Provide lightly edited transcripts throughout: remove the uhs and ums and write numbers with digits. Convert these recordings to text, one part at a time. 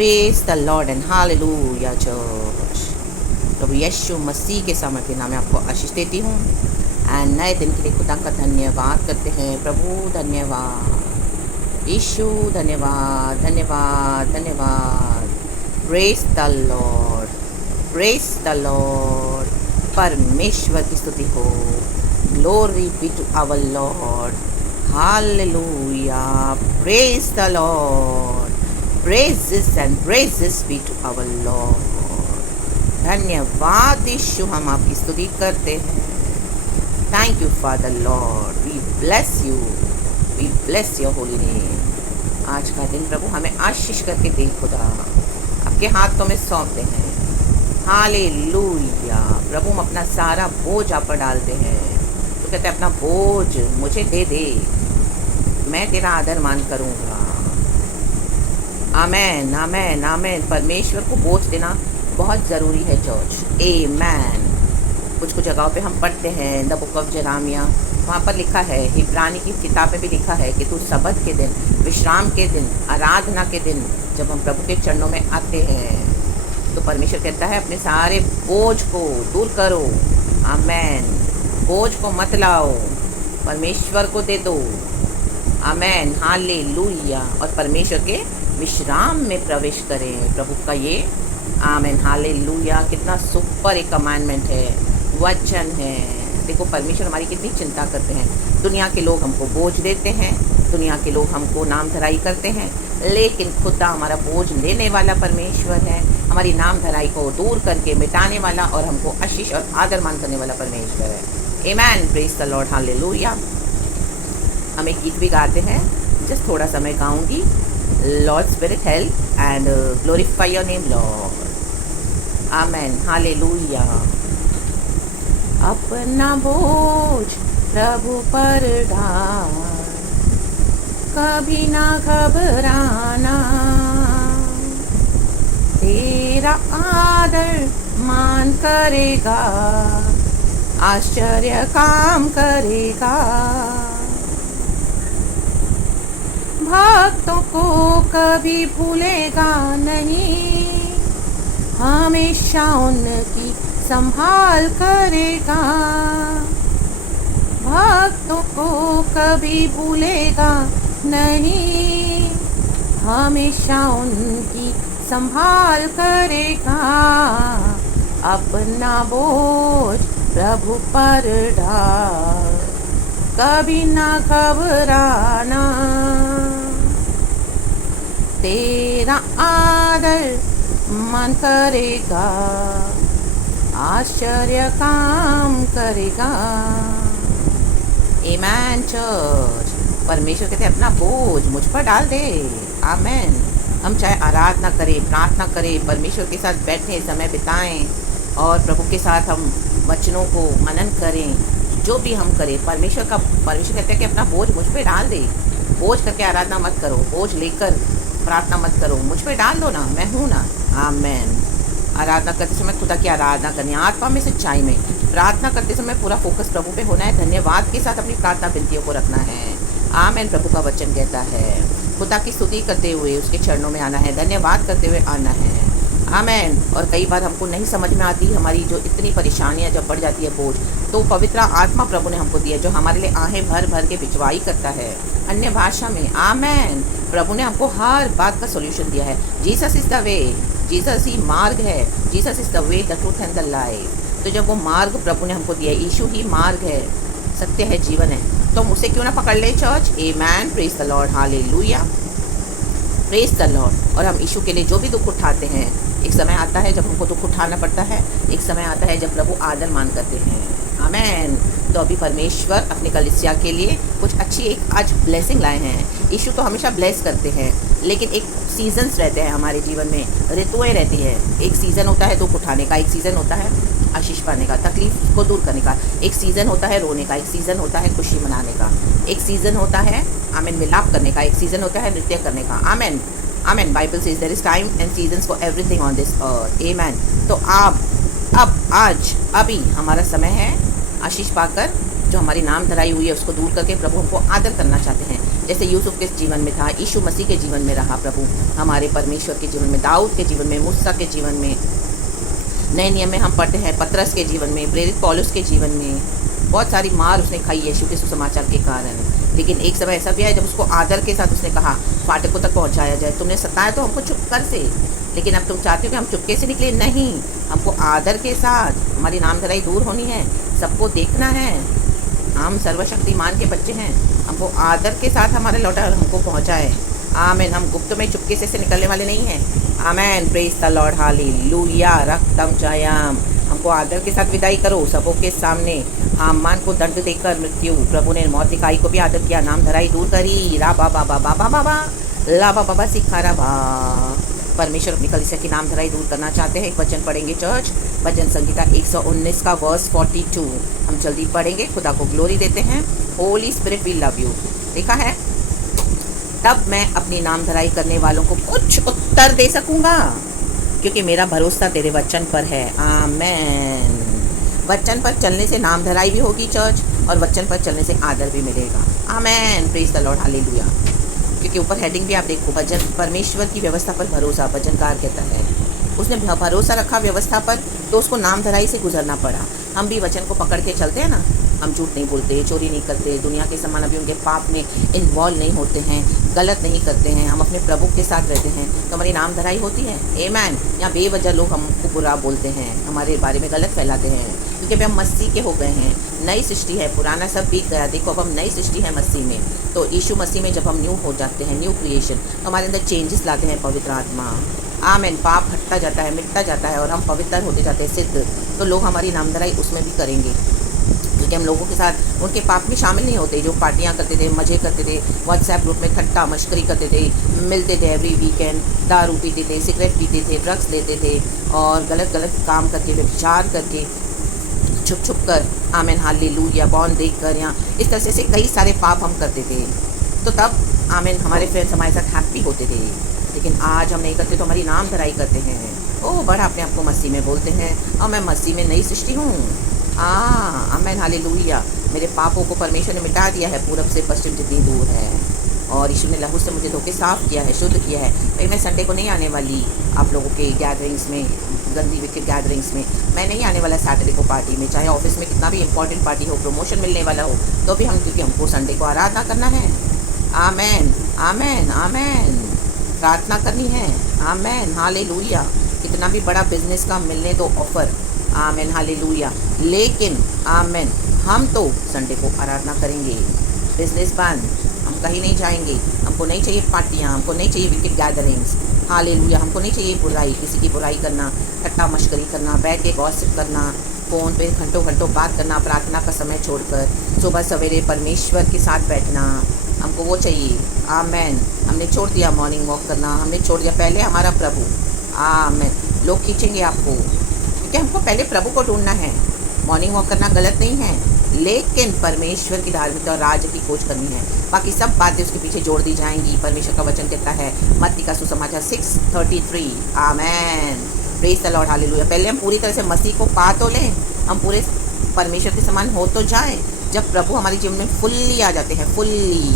Praise the lord and hallelujah church. प्रभु यीशु मसीह के सामर्थ्य नाम में आपको आशीष देती हूँ एंड नए दिन के लिए खुदा का धन्यवाद करते हैं। प्रभु धन्यवाद, यीशु धन्यवाद, धन्यवाद, धन्यवाद। Praise the Lord, praise the Lord. परमेश्वर की स्तुति हो। Glory be to our Lord, hallelujah. Praise the Lord, praises and praises be to our Lord। धन्यवाद यीशु, हम आपकी स्तुति करते हैं। Thank you father Lord, we bless you, we bless your holy name. आज का दिन प्रभु हमें आशीष करके दे खुदा, आपके हाथों में सौंपते हैं। हालेलुया। प्रभु हम अपना सारा बोझ आप पर डालते हैं। तो कहते हैं अपना बोझ मुझे दे दे, मैं तेरा आदर मान करूँगा। आमेन, आमेन, आमेन। परमेश्वर को बोझ देना बहुत ज़रूरी है चर्च। आमेन। कुछ कुछ जगहों पे हम पढ़ते हैं द बुक ऑफ जरामिया, वहाँ पर लिखा है, इब्रानी की किताब में भी लिखा है कि तू सबत के दिन, विश्राम के दिन, आराधना के दिन जब हम प्रभु के चरणों में आते हैं तो परमेश्वर कहता है अपने सारे बोझ को दूर करो। आमेन। बोझ को मत लाओ, परमेश्वर को दे दो। आमेन, हालेलुया। और परमेश्वर के विश्राम में प्रवेश करें, प्रभु का ये आमेन, हालेलुया। कितना सुपर एक कमांडमेंट है, वचन है। देखो परमेश्वर हमारी कितनी चिंता करते हैं। दुनिया के लोग हमको बोझ देते हैं, दुनिया के लोग हमको नाम धराई करते हैं, लेकिन खुदा हमारा बोझ लेने वाला परमेश्वर है। हमारी नाम धराई को दूर करके मिटाने वाला और हमको आशीष और आदर मान करने वाला परमेश्वर है। Amen. Praise the lord, hallelujah. हम एक गीत भी गाते हैं, जस्ट थोड़ा सा मैं गाऊंगी। Lord Spirit help and glorify your name Lord। Amen, Hallelujah। अपना बोझ प्रभु पर डाल, कभी ना घबराना, तेरा आदर मान करेगा, आश्चर्य काम करेगा। भक्तों को कभी भूलेगा नहीं, हमेशा उनकी संभाल करेगा। भक्तों को कभी भूलेगा नहीं, हमेशा उनकी संभाल करेगा। अपना बोझ प्रभु पर डाल, कभी ना घबराना, तेरा आदर मन करेगा, आश्चर्य काम करेगा। आमेन चर्च। परमेश्वर कहते हैं अपना बोझ मुझ पर डाल दे। आमेन। हम चाहे आराधना करें, प्रार्थना करें, परमेश्वर के साथ बैठें, समय बिताएं और प्रभु के साथ हम वचनों को मनन करें, जो भी हम करें परमेश्वर कहते हैं कि अपना बोझ मुझ पे डाल दे। बोझ करके आराधना मत करो, बोझ लेकर प्रार्थना मत करो, मुझ पे डाल दो ना, मैं हूँ ना। आमेन। आराधना करते समय खुदा की आराधना करनी, आत्मा में, सच्चाई में। प्रार्थना करते समय पूरा फोकस प्रभु पे होना है, धन्यवाद के साथ अपनी प्रार्थना विनतियों को रखना है। आमेन। प्रभु का वचन कहता है खुदा की स्तुति करते हुए उसके चरणों में आना है, धन्यवाद करते हुए आना है। आमेन। और कई बार हमको नहीं समझ में आती, हमारी जो इतनी परेशानियां जब बढ़ जाती है बोझ, तो पवित्र आत्मा प्रभु ने हमको दिया जो हमारे लिए आहें भर भर के बिचवाई करता है अन्य भाषा में। आमेन। प्रभु ने हमको हर बात का सॉल्यूशन दिया है। Jesus is the way, Jesus ही मार्ग है, Jesus is the way, the truth and the life. तो जब वो मार्ग प्रभु ने हमको दिया, यीशु ही मार्ग है, सत्य है, जीवन है, तो हम उसे क्यों ना पकड़ लें church. Amen. Praise the lord, hallelujah. Praise the Lord. और हम यीशु के लिए जो भी दुख उठाते हैं, एक समय आता है जब हमको दुख उठाना पड़ता है, एक समय आता है जब प्रभु आदर मान करते हैं। आमेन। तो अभी परमेश्वर अपने कलीसिया के लिए कुछ अच्छी एक आज ब्लेसिंग लाए हैं। यीशु तो हमेशा ब्लेस करते हैं, लेकिन एक सीजन्स रहते हैं हमारे जीवन में, ऋतुएं रहती है। एक सीज़न होता है दुख उठाने का, एक सीज़न होता है आशीष पाने का, तकलीफ को दूर करने का। एक सीज़न होता है रोने का, एक सीज़न होता है खुशी मनाने का, एक सीज़न होता है आमेन मिलाप करने का, एक सीज़न होता है नृत्य करने का। Amen, amen. Bible says there is time and seasons for everything on this earth. Amen. तो अब आज अभी हमारा समय है आशीष पाकर जो हमारी नाम धराई हुई है उसको दूर करके प्रभु हमको आदर करना चाहते हैं। जैसे यूसुफ के जीवन में था, यीशु मसीह के जीवन में रहा प्रभु, हमारे परमेश्वर के जीवन में, दाऊद के जीवन में, मूसा के जीवन में, नए नियम में हम पढ़ते हैं पतरस के जीवन में, प्रेरित पौलुस के जीवन में। बहुत सारी मार उसने खाई यीशु के सुसमाचार के कारण, लेकिन एक समय ऐसा भी है जब उसको आदर के साथ उसने कहा फाटकों तक पहुंचाया जाए। तुमने सताया तो हमको चुप कर से, लेकिन अब तुम चाहते हो कि हम चुपके से निकले, नहीं, हमको आदर के साथ, हमारी नामधराई दूर होनी है, सबको देखना है, हम सर्वशक्तिमान के बच्चे हैं, हमको आदर के साथ हमारे लौटा हमको पहुंचाए। आमेन। हम गुप्त में चुपके से निकलने वाले नहीं हैं। Amen. Praise the lord, hallelujah. रक्तम जयम। हमको आदर के साथ विदाई करो सबों के सामने। हामान को दंड देकर मृत्यु, प्रभु ने मौतिकाई को भी आदर किया, नाम धराई दूर करी। रा बाबा बाबा बाबा बा ला बाबा बा सिखारा बा। परमेश्वर अपनी कलीसिया की नाम धराई दूर करना चाहते हैं। एक वचन पढ़ेंगे चर्च, भजन संगीता 119 का वर्स 42। हम जल्दी पढ़ेंगे, खुदा को ग्लोरी देते हैं। Holy Spirit we love you. देखा है, तब मैं अपनी नाम धराई करने वालों को कुछ उत्तर दे सकूंगा, क्योंकि मेरा भरोसा तेरे वचन पर है। आमेन। वचन पर चलने से नाम धराई भी होगी चर्च, और वचन पर चलने से आदर भी मिलेगा। Amen. Praise the lord, hallelujah. क्योंकि ऊपर हेडिंग भी आप देखो, भजन परमेश्वर की व्यवस्था पर भरोसा। भजनकार कहता है उसने भरोसा रखा व्यवस्था पर, तो उसको नाम धराई से गुजरना पड़ा। हम भी वचन को पकड़ के चलते हैं ना, हम झूठ नहीं बोलते, चोरी नहीं करते, दुनिया के समान अभी उनके पाप में इन्वॉल्व नहीं होते हैं, गलत नहीं करते हैं, हम अपने प्रभु के साथ रहते हैं, तो हमारी नाम धराई होती है। आमेन। यहाँ बेवजह लोग हमको बुरा बोलते हैं, हमारे बारे में गलत फैलाते हैं, क्योंकि अभी हम मसीह के हो गए हैं, नई सृष्टि है, पुराना सब बीत गया, देखो अब हम नई सृष्टि है मसीह में। तो यीशु मसीह में जब हम न्यू हो जाते हैं, न्यू क्रिएशन, तो हमारे अंदर चेंजेस लाते हैं पवित्र आत्मा। आमेन। पाप हटता जाता है, मिटता जाता है, और हम पवित्र होते जाते हैं, सिद्ध। तो लोग हमारी नामधराई उसमें भी करेंगे, क्योंकि हम लोगों के साथ उनके पाप में शामिल नहीं होते। जो पार्टियां करते थे, मज़े करते थे, व्हाट्सएप ग्रुप में ठट्टा मश्करी करते थे, मिलते थे एवरी वीकेंड, दारू पीते थे, सिगरेट पीते थे, ड्रग्स लेते थे, और गलत गलत काम करके, व्यभिचार करके, छुप छुप कर, आमेन, हालेलुया, बॉन्ड देख कर, या इस तरह से कई सारे पाप हम करते थे। तो तब आमेन हमारे फ्रेंड्स हमारे साथ हैप्पी होते थे, लेकिन आज हम नहीं करते, तो हमारी नाम धराई करते हैं। ओह, बड़ा अपने आप को मसीह में बोलते हैं, और मैं मसीह में नई सृष्टि हूँ। आमेन, हालेलुया। मेरे पापों को परमेश्वर ने मिटा दिया है, पूरब से पश्चिम जितनी दूर है, और यीशु ने लहू से मुझे धोके साफ किया है, शुद्ध किया है। भाई मैं संडे को नहीं आने वाली आप लोगों के गैदरिंग्स में, गंदी विकेट गैदरिंग्स में, मैं नहीं आने वाला सैटरडे को पार्टी में, चाहे ऑफिस में कितना भी इंपॉर्टेंट पार्टी हो, प्रमोशन मिलने वाला हो, तो भी हम, क्योंकि हमको संडे को आराधना करना है। आमेन, आमेन, आमेन। प्रार्थना करनी है। आमेन, हालेलुया। कितना भी बड़ा बिजनेस का मिलने दो ऑफर, आमेन, हालेलुया, लेकिन आमेन हम तो संडे को आराधना करेंगे। बिजनेस बंद, हम कहीं नहीं जाएंगे, हमको नहीं चाहिए पार्टियाँ, हमको नहीं चाहिए विकेट गैदरिंग्स, हालेलुया। हमको नहीं चाहिए बुराई, किसी की बुराई करना, ठट्टा मश्करी करना, बैठ के गॉसिप करना, फ़ोन पे घंटों घंटों बात करना, प्रार्थना का समय छोड़कर सुबह सवेरे परमेश्वर के साथ बैठना, हमको वो चाहिए। आमेन। हमने छोड़ दिया मॉर्निंग वॉक करना, हमने छोड़ दिया पहले हमारा प्रभु। आमेन। लोग खींचेंगे आपको, क्योंकि हमको पहले प्रभु को ढूंढना है। मॉर्निंग वॉक करना गलत नहीं है, लेकिन परमेश्वर की धार्मिकता और राज्य की खोज करनी है। बाकी सब बातें उसके पीछे जोड़ दी जाएंगी। परमेश्वर का वचन कहता है मत्ती का सुसमाचार 6:33। Amen. Praise the lord, hallelujah. पहले हम पूरी तरह से मसीह को पा तो लें, हम पूरे परमेश्वर के समान हो तो जाएं, जब प्रभु हमारे जीवन में फुल्ली आ जाते हैं, फुल्ली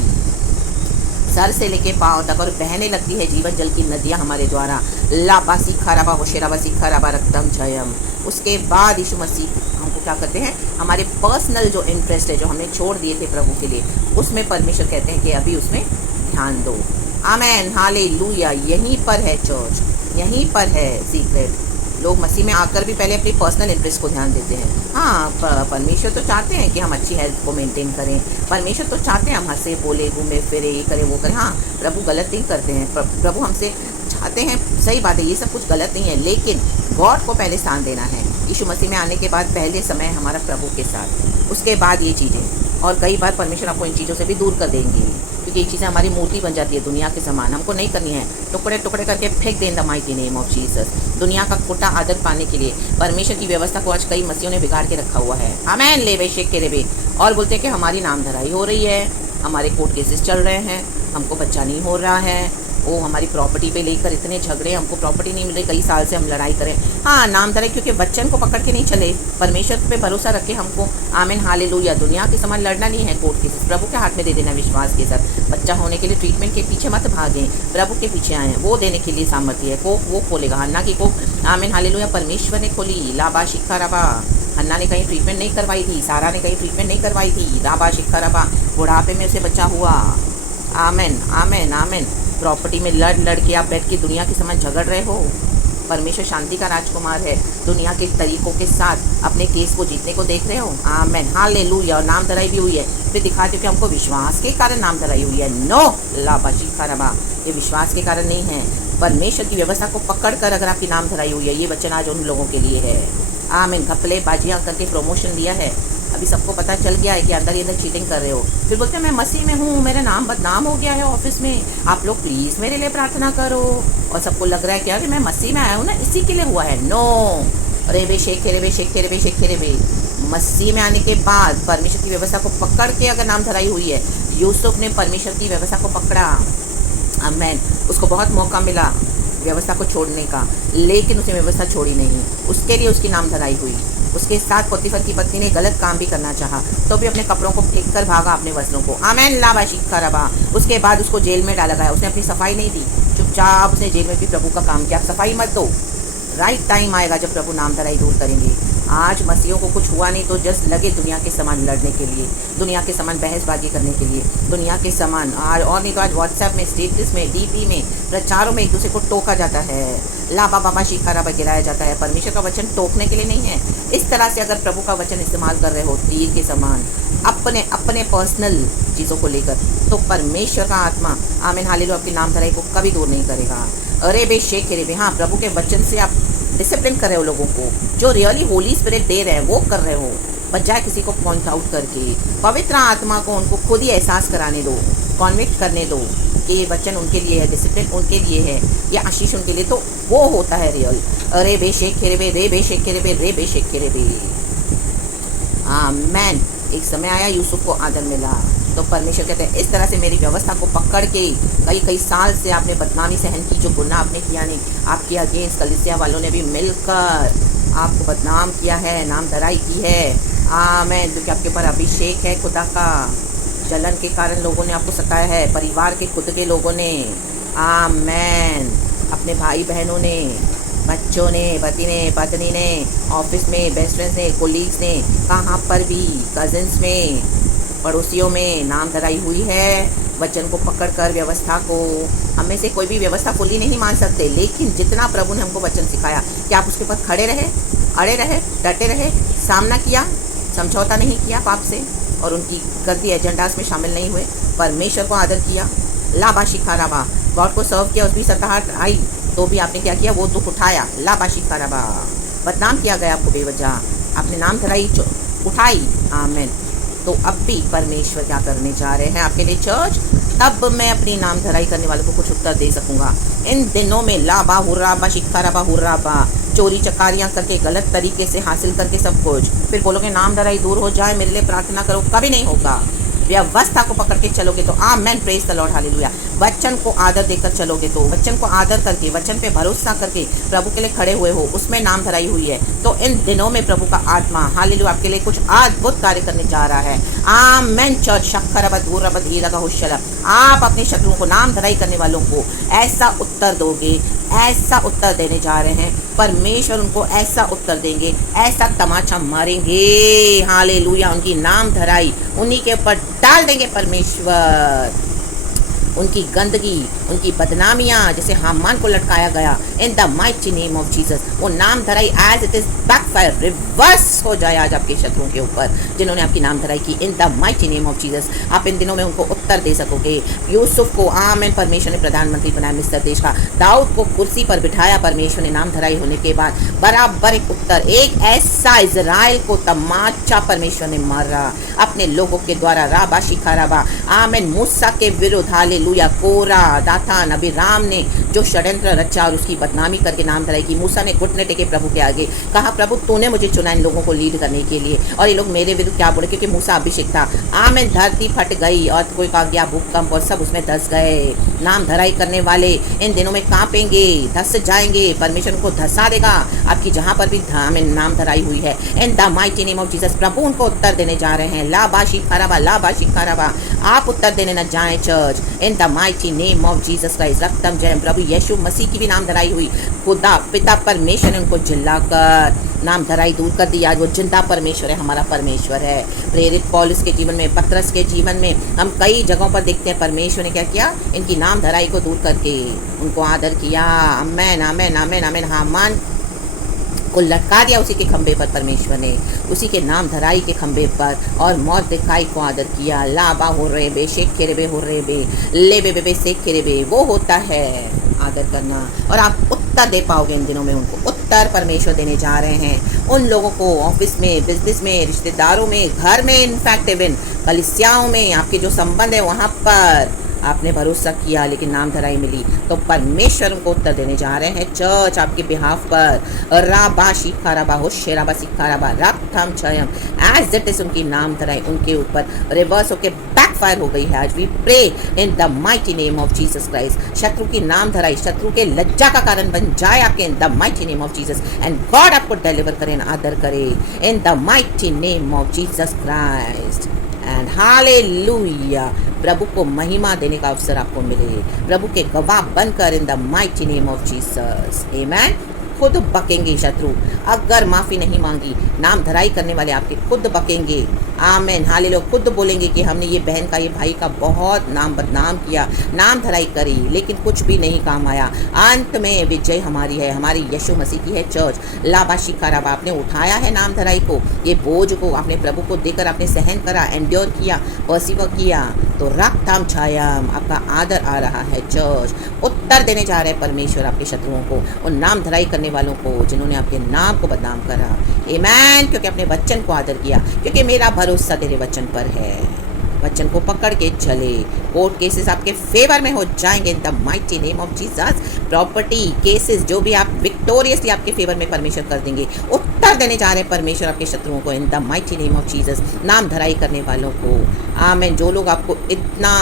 सर से लेके पाँव तक, और बहने लगती है जीवन जल की नदियाँ हमारे द्वारा। लाबा सीखा रबा होशेराबा सीखा रबा रक्तम जयम। उसके बाद यीशु मसीह हमको क्या करते हैं, हमारे पर्सनल जो इंटरेस्ट है, जो हमने छोड़ दिए थे प्रभु के लिए, उसमें परमेश्वर कहते हैं कि अभी उसमें ध्यान दो। आमेन, हालेलुया। यहीं पर है चर्च, यहीं पर है सीक्रेट। लोग मसीह में आकर भी पहले अपनी पर्सनल इंटरेस्ट को ध्यान देते हैं। हाँ, परमेश्वर तो चाहते हैं कि हम अच्छी हेल्थ को मेंटेन करें, परमेश्वर तो चाहते हैं हम हंसे बोले, घूमे फिरे, ये करें वो करें। हाँ, प्रभु गलत नहीं करते हैं, प्रभु हमसे चाहते हैं, सही बात है, ये सब कुछ गलत नहीं है, लेकिन गॉड को पहले स्थान देना है। यीशु मसीह में आने के बाद पहले समय हमारा प्रभु के साथ, उसके बाद ये चीज़ें। और कई बार परमेश्वर आपको इन चीज़ों से भी दूर कर देंगे, क्योंकि ये चीज़ें हमारी मूर्ति बन जाती है दुनिया के समान, हमको नहीं करनी है। टुकड़े टुकड़े करके फेंक दें the mighty name of Jesus. दुनिया का खोटा आदर पाने के लिए परमेश्वर की व्यवस्था को आज कई मसीहों ने बिगाड़ के रखा हुआ है। आमेन, लेवे शेख के रेबे, और बोलते हैं कि हमारी नाम धराई हो रही है, हमारे कोर्ट केसेस चल रहे हैं, हमको बच्चा नहीं हो रहा है, वो हमारी प्रॉपर्टी पे लेकर इतने झगड़े, हमको प्रॉपर्टी नहीं मिल रही, कई साल से हम लड़ाई करें। हाँ, नाम धराई, क्योंकि वचन को पकड़ के नहीं चले, परमेश्वर पे भरोसा रखे हमको। आमीन, हालेलुया। दुनिया के समान लड़ना नहीं है, कोर्ट केसेस प्रभु के हाथ में दे देना विश्वास के साथ। बच्चा होने के लिए ट्रीटमेंट के पीछे मत भागें, प्रभु के पीछे आएँ, वो देने के लिए सामर्थ्य है। कोख वो खोलेगा, हन्ना की कोख आमीन हालेलुया परमेश्वर ने खोली। लाबा शिखा रबा, हन्ना ने कहीं ट्रीटमेंट नहीं करवाई थी, सारा ने कहीं ट्रीटमेंट नहीं करवाई थी। राबा शिखा रबा, बुढ़ापे में उसे बच्चा हुआ। आमेन आमेन आमेन। प्रॉपर्टी में लड़ के आप बैठ के दुनिया के समान झगड़ रहे हो, परमेश्वर शांति का राजकुमार है। दुनिया के तरीकों के साथ अपने केस को जीतने को देख रहे हो। Amen hallelujah. और नाम धराई भी हुई है, फिर दिखाते हो कि हमको विश्वास के कारण नाम धराई हुई है। नो लाबा शिखा रबा, ये विश्वास के कारण नहीं है, परमेश्वर की व्यवस्था को पकड़ कर अगर आपकी नाम धराई हुई है। ये वचन आज उन लोगों के लिए है। आमीन। घपले बाजियाँ करके प्रमोशन दिया है, अभी सबको पता चल गया है कि अंदर ही अंदर चीटिंग कर रहे हो। फिर बोलते हैं मैं मसीह में हूँ, मेरा नाम बदनाम हो गया है ऑफिस में, आप लोग प्लीज़ मेरे लिए प्रार्थना करो। और सबको लग रहा है क्या कि मैं मसीह में आया हूँ ना, इसी के लिए हुआ है। नो रेबे शेखे रेबे शेखे रेबे शेखे रेबे। मसीह में आने के बाद परमेश्वर की व्यवस्था को पकड़ के अगर नाम धराई हुई है, यूसुफ ने परमेश्वर की व्यवस्था को पकड़ा। आमीन। उसको बहुत मौका मिला व्यवस्था को छोड़ने का, लेकिन उसने व्यवस्था छोड़ी नहीं, उसके लिए उसकी नाम धराई हुई। उसके साथ पोतीफर की पत्नी ने गलत काम भी करना चाहा, तो भी अपने कपड़ों को फेंक कर भागा, अपने वस्त्रों को। आमीन लाबा शिखा रबा। उसके बाद उसको जेल में डाला गया, उसने अपनी सफाई नहीं दी, चुपचाप उसने जेल में भी प्रभु का काम किया। सफाई मत दो, राइट टाइम आएगा जब प्रभु नाम धराई दूर करेंगे। आज मसीहों को कुछ हुआ नहीं तो जस्ट लगे दुनिया के समान लड़ने के लिए, दुनिया के समान बहसबाजी करने के लिए, दुनिया के समान आज और नहीं तो आज व्हाट्सएप में, स्टेटस में, डीपी में, प्रचारों में एक दूसरे को टोका जाता है, लाबा बाबा शिखा रबा गिराया जाता है। परमेश्वर का वचन टोकने के लिए नहीं है। इस तरह से अगर प्रभु का वचन इस्तेमाल कर रहे हो तीर के समान अपने अपने पर्सनल चीज़ों को लेकर, तो परमेश्वर का आत्मा आमीन हालेलुया आपकी नाम धराई को कभी दूर नहीं करेगा। अरे बे शेख रे बे। हाँ, प्रभु के वचन से आप डिसिप्लिन कर रहे हो लोगों को, जो रियली होली स्पिरिट दे रहे हैं वो कर रहे हो, बजाय किसी को पॉइंट आउट करके। पवित्र आत्मा को उनको खुद ही एहसास कराने दो, कॉन्विक्ट करने दो कि ये वचन उनके लिए है, डिसिप्लिन उनके लिए है, या आशीष उनके लिए, तो वो होता है रियल। अरे बे शेख रे बे, रे बे शेख रे बे, रे बे शेख रे बे। आमीन। एक समय आया यूसुफ को आदर मिला, तो परमेश्वर कहते हैं इस तरह से मेरी व्यवस्था को पकड़ के कई साल से आपने बदनामी सहन की, जो गुनाह आपने किया नहीं, आपके अगेंस्ट कलीसिया वालों ने भी मिलकर आपको बदनाम किया है, नाम धराई की है। आमीन। क्योंकि आपके ऊपर अभिषेक है खुदा का, जलन के कारण लोगों ने आपको सताया है, परिवार के खुद के लोगों ने, आमीन, अपने भाई बहनों ने, बच्चों ने, पति ने, पत्नी ने, ऑफिस में बेस्ट फ्रेंड्स ने, कोलीग्स ने, कहाँ पर भी, कजिन्स में, पड़ोसियों में नाम धराई हुई है। वचन को पकड़कर व्यवस्था को, हम में से कोई भी व्यवस्था फुली नहीं मान सकते, लेकिन जितना प्रभु ने हमको वचन सिखाया कि आप उसके ऊपर खड़े रहे, अड़े रहे, डटे रहे, सामना किया, समझौता नहीं किया पाप से, और उनकी गलती एजेंडास में शामिल नहीं हुए, परमेश्वर को आदर किया, लाबा शिखा रबा, गॉड को सर्व किया, उसकी सताहट आई तो भी आपने क्या किया, वो दुख उठाया, लाबा शिखा रबा। बदनाम किया गया आपको बेवजह, आपने नाम धराई उठाई। आमीन। तो अब भी परमेश्वर क्या करने जा रहे हैं आपके लिए चर्च, तब मैं अपनी नाम धराई करने वालों को कुछ उत्तर दे सकूंगा। इन दिनों में लाबा हुर्राबा शिखा रबा हुर्राबा, चोरी चकारियाँ करके, गलत तरीके से हासिल करके सब कुछ, फिर बोलोगे नाम धराई दूर हो जाए, मेरे लिए प्रार्थना करो, कभी नहीं होगा। व्यवस्था को पकड़ के चलोगे तो आमेन, प्रेज द लॉर्ड, हालेलुया। वचन को आदर देकर चलोगे तो, वचन को आदर करके, वचन पे भरोसा करके प्रभु के लिए खड़े हुए हो, उसमें नाम धराई हुई है, तो इन दिनों में प्रभु का आत्मा हालेलुया आपके लिए कुछ अद्भुत कार्य करने जा रहा है। आमेन। चर्च शक्करबद हुर्रबद हीरगा हुशला, आप अपने शत्रुओं को, नाम धराई करने वालों को ऐसा उत्तर दोगे, ऐसा उत्तर देने जा रहे हैं। परमेश्वर उनको ऐसा उत्तर देंगे, ऐसा तमाचा मारेंगे, हालेलुया। उनकी नाम धराई उन्हीं के ऊपर डाल देंगे परमेश्वर। उनकी गंदगी, उनकी बदनामियाँ, जैसे हामान को लटकाया गया, in the mighty name of Jesus, वो नाम धराई as it is backfire, reverse हो जाए आज आपके शत्रुओं के ऊपर जिन्होंने आपकी नाम धराई की, इन the mighty name of Jesus. आप इन दिनों में उनको उत्तर दे सकोगे। यूसुफ को आमीन परमेश्वर ने प्रधानमंत्री बनाया मिस्र देश का, दाऊद को कुर्सी पर बिठाया परमेश्वर ने नाम धराई होने के बाद, बराबर एक उत्तर, एक ऐसा इजराइल को तमाचा परमेश्वर ने मारा अपने लोगों के द्वारा, राबा शिखा रबा। आमीन। मूसा के विरुद्ध हालेलुया, कोरा, दातान, अबीराम ने जो षड्यंत्र रचा और उसकी बदनामी करके नाम धराई की, मूसा ने घुटने टेके प्रभु के आगे, कहा प्रभु तूने मुझे चुना इन लोगों को लीड करने के लिए, और ये लोग मेरे विरुद्ध क्या बोले, क्योंकि मूसा अभिषेक था। आमीन। धरती फट गई और कोई का गया भूकंप और सब उसमें धस गए। नाम धराई करने वाले इन दिनों में कांपेंगे, धस जाएंगे, परमेश्वर को धसा देगा आपकी जहाँ पर भी नाम धराई हुई है। In the mighty name of Jesus प्रभु उनको उत्तर देने जा रहे हैं। लाबा शिखा रबा, लाबा शिखा रबा। आप उत्तर देने न जाएं church, in the mighty name of Jesus Christ. रक्तम जय प्रभु यीशु मसीह की भी नाम धराई हुई खुदा पिता परमेश्वर ने उनको जिलाकर नाम धराई दूर कर दी। आज वो जिंदा परमेश्वर है, हमारा परमेश्वर है। प्रेरित पौलुस के जीवन में, पतरस के जीवन में हम कई जगहों पर देखते हैं परमेश्वर ने क्या किया, इनकी नाम धराई को दूर करके उनको आदर किया। आमेन आमेन आमेन आमेन। हामान को लटका दिया उसी के खंबे पर परमेश्वर ने, उसी के नाम धराई के खंबे पर, और मौत दिखाई को आदर किया। लाबा हो रहे बे शेख खेरे हो रहे बे ले बे बे शेख खेरे बे, वो होता है आदर करना। और आप उत्तर दे पाओगे इन दिनों में, उनको उत्तर परमेश्वर देने जा रहे हैं। उन लोगों को ऑफिस में, बिजनेस में, रिश्तेदारों में, घर में, इनफैक्ट इवन कलिसियाओं में आपके जो संबंध है वहाँ पर आपने भरोसा किया लेकिन नाम धराई मिली, तो परमेश्वर उनको उत्तर देने जा रहे हैं चर्च आपके बिहाफ पर। राबा शिखाराबा हो शेराबा शिखाराबा राम छयम एज इट इज उनकी नाम धराई उनके ऊपर रिवर्स होके बैकफायर हो गई है। आज we pray in the mighty name of Jesus Christ. शत्रु की नाम धराई शत्रु के लज्जा का कारण बन जाए आपके, in the mighty name of Jesus, and God आपको डिलीवर करे, आदर करे in the mighty name of Jesus Christ. And hallelujah. प्रभु को महिमा देने का अवसर आपको मिले, प्रभु के गवाह बनकर in the mighty name of Jesus. Amen. खुद बकेंगे शत्रु, अगर माफ़ी नहीं मांगी नाम धराई करने वाले आपके खुद बकेंगे। Amen hallelujah. खुद बोलेंगे कि हमने ये बहन का, ये भाई का बहुत नाम बदनाम किया, नाम धराई करी लेकिन कुछ भी नहीं काम आया। अंत में विजय हमारी है, हमारी यीशु मसीह की है चर्च। लाबा शिखाराबा, आपने उठाया है नाम धराई को, ये बोझ को आपने प्रभु को देकर आपने सहन करा, एंड्योर किया, परसिवर किया, तो रक्तम छायम आपका आदर आ रहा है चर्च। उत्तर देने जा रहे हैं परमेश्वर आपके शत्रुओं को, उन नाम धराई करने वालों को जिन्होंने आपके नाम को बदनाम करा। आमेन। क्योंकि अपने वचन को आदर किया, क्योंकि मेरा भरोसा तेरे वचन पर है। वचन को पकड़ के चले, कोर्ट केसेस आपके फेवर में हो जाएंगे इन the mighty name of Jesus. Property cases जो भी आप विक्टोरियसली आपके फेवर में परमेश्वर कर देंगे। उत्तर देने जा रहे हैं परमेश्वर आपके शत्रुओं को इन the mighty name of Jesus, नाम धराई करने वालों को। आमेन। जो लोग आपको इतना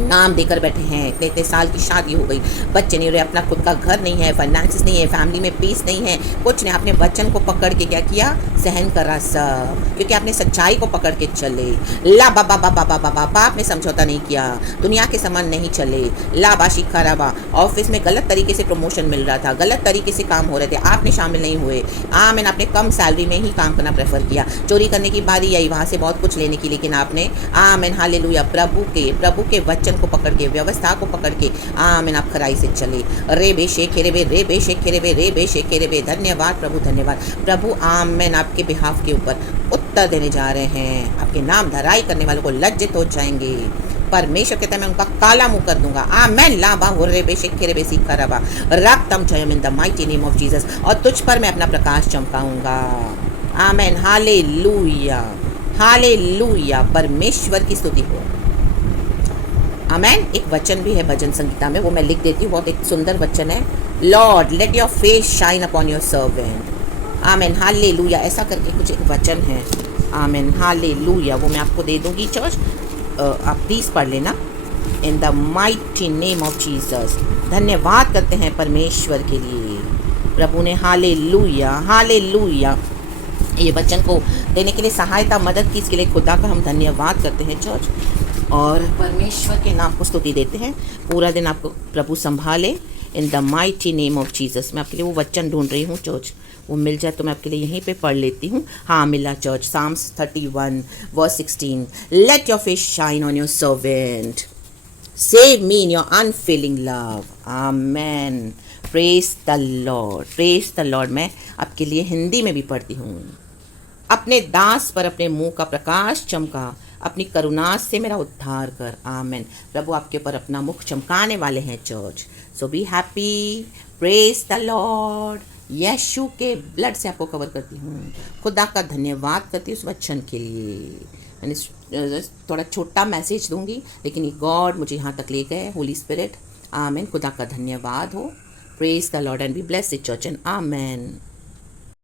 नाम देकर बैठे हैं, इतने इतने साल की शादी हो गई, बच्चे नहीं हो रहे, अपना खुद का घर नहीं है, फाइनेंसिस नहीं है, फैमिली में पीस नहीं है, कुछ नहीं, आपने वचन को पकड़ के क्या किया, सहन करा सब, क्योंकि आपने सच्चाई को पकड़ के चले। ला बाबा बाबा बाबा बाबा आपने समझौता नहीं किया, दुनिया के समान नहीं चले। ला बाशी खराबा, ऑफिस में गलत तरीके से प्रमोशन मिल रहा था, गलत तरीके से काम हो रहे थे, आपने शामिल नहीं हुए। आमीन। आपने कम सैलरी में ही काम करना प्रेफर किया, चोरी करने की बारी आई वहाँ से बहुत कुछ लेने की, लेकिन आपने आमीन हालेलुया प्रभु के वचन को पकड़ के, व्यवस्था को पकड़ के आमीन आप खराई से चले। रे बे शेखे रे बे, रे बे शेखे रे बे, रे बे शेखे रे बे। धन्यवाद प्रभु, धन्यवाद प्रभु। आमीन। आपके बिहाफ के ऊपर उत्तर देने जा रहे हैं, आपके नाम धराई करने वालों को लज्जित हो जाएंगे। परमेश्वर कहता है मैं उनका काला मुंह कर दूंगा। आमेन। लाबा हो रे बे शेखे रे बे सीखा रबा रक्तम जयम in the mighty name of Jesus. और तुझ पर मैं अपना प्रकाश चमकाऊंगा। Amen hallelujah hallelujah. परमेश्वर की स्तुति हो। आमेन। एक वचन भी है भजन संगीता में, वो मैं लिख देती हूँ, बहुत एक सुंदर वचन है। Lord late your face shine upon your servant. Amen hallelujah. ऐसा करके कुछ एक वचन है। Amen hallelujah. वो मैं आपको दे दूंगी चर्च, आप प्लीज़ पढ़ लेना। इन the mighty name of Jesus. धन्यवाद करते हैं परमेश्वर के लिए, प्रभु ने। Hallelujah hallelujah. ये वचन को देने के लिए, सहायता मदद की, इसके लिए खुदा का हम धन्यवाद करते हैं चर्च, और परमेश्वर के नाम को स्तुति देते हैं। पूरा दिन आपको प्रभु संभाले इन the mighty name of Jesus. मैं आपके लिए वो वचन ढूंढ रही हूँ चर्च, वो मिल जाए तो मैं आपके लिए यहीं पे पढ़ लेती हूँ। हाँ मिला church. Psalms 31 verse 16। Let your face shine on your servant, save me in your unfailing love. Amen. Praise the Lord, praise the lord. मैं आपके लिए हिंदी में भी पढ़ती हूँ। अपने दास पर अपने मुंह का प्रकाश चमका, अपनी करुणा से मेरा उद्धार कर। आमेन। प्रभु आपके ऊपर अपना मुख चमकाने वाले हैं church. So be happy. Praise the lord. Yeshu के ब्लड से आपको कवर करती हूँ। खुदा का धन्यवाद करती हूँ उस वचन के लिए। मैंने थोड़ा छोटा मैसेज दूंगी, लेकिन ये गॉड मुझे यहाँ तक ले गए, होली स्पिरिट। आमेन। खुदा का धन्यवाद हो। Praise the lord and be blessed church and amen.